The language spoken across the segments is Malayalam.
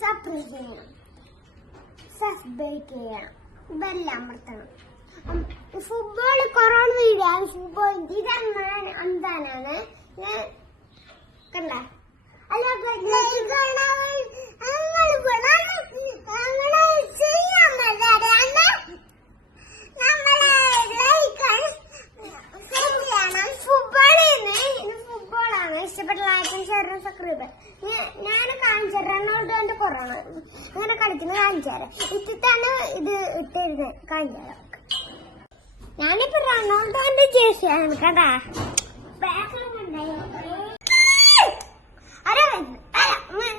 സബ്സ്ക്രൈബ് ചെയ്യണം, സബ്സ്ക്രൈബ് ചെയ്യണം, ബെല്ലമർത്തണം. ഫുട്ബോൾ കൊറോണ വീഡിയോ ഫുട്ബോൾ ഇതെന്താണ് എന്താണ് കണ്ട അല്ല ഇഷ്ടപ്പെട്ട ലൈക്കും ഷെയറും സബ്സ്ക്രൈബ്. ഞാൻ കാണിച്ചു റൊണാൾഡോന്റെ കൊറോണ അങ്ങനെ കളിക്കുന്നത് കാണിച്ചു തരാം. ഇട്ടിട്ടാണ് ഇത് ഇട്ടിരുന്നത് കാണിച്ചു തരാം. ഞാനിപ്പോ റൊണാൾഡോന്റെ ജേഴ്സിയാണ് കണ്ടാ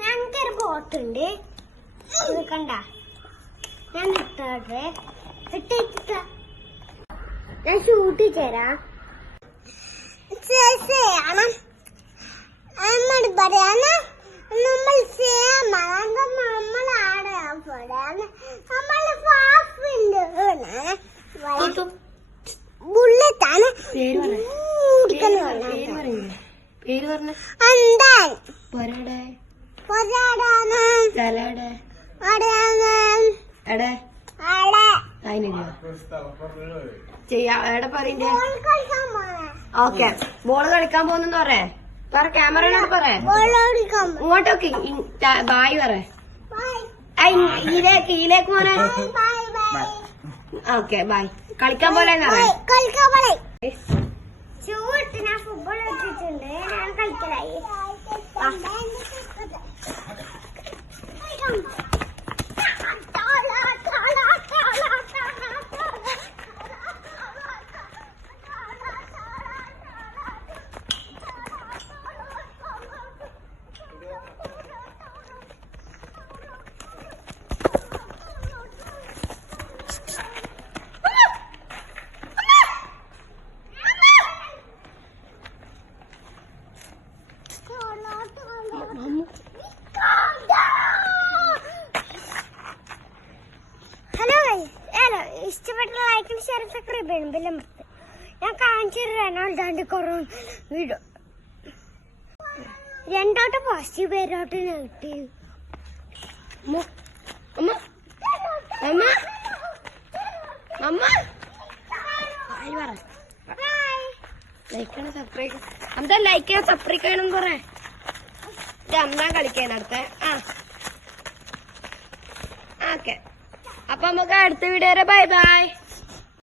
ഞങ്ങൾക്കൊരു ബോട്ടുണ്ട് ഇത് കണ്ട. ഞാൻ ഇട്ടോട്ടെ ഇട്ടിട്ട ഞാൻ ഷൂട്ട് തരാം. നമ്മൾ പറയാന നമ്മൾ നമ്മൾ ആടാൻ പോരാണ്. നമ്മൾ ബുള്ളറ്റാണ് ഓക്കെ. ബോള് കളിക്കാൻ പോകുന്ന പറയേ പറ, ക്യാമറയോട് പറയാ. ഇങ്ങോട്ടൊക്കെ ബായ് പറ. ഈലേക്ക് പോരെ. Okay bye. കളിക്കാൻ പോലെ ഞാൻ ഫുട്ബോൾ വെച്ചിട്ടുണ്ട്. ഞാൻ കളിക്കലായി. ഇഷ്ടപ്പെട്ട ലൈക്കും ഷെയർ സബ്സ്ക്രൈബ് ചെയ്യണം, ബെല്ലമർത്ത്. ഞാൻ കാണിച്ചു റൊണാൾഡോന്റെ corona video. 2 positive 1 negative. Like subscribe ചെയ്യണം പറയാ. അമ്മ കളിക്കാനടുത്ത ഓക്കെ. അപ്പൊ നമുക്ക് അടുത്ത വീഡിയോ വരെ ബൈ ബൈ.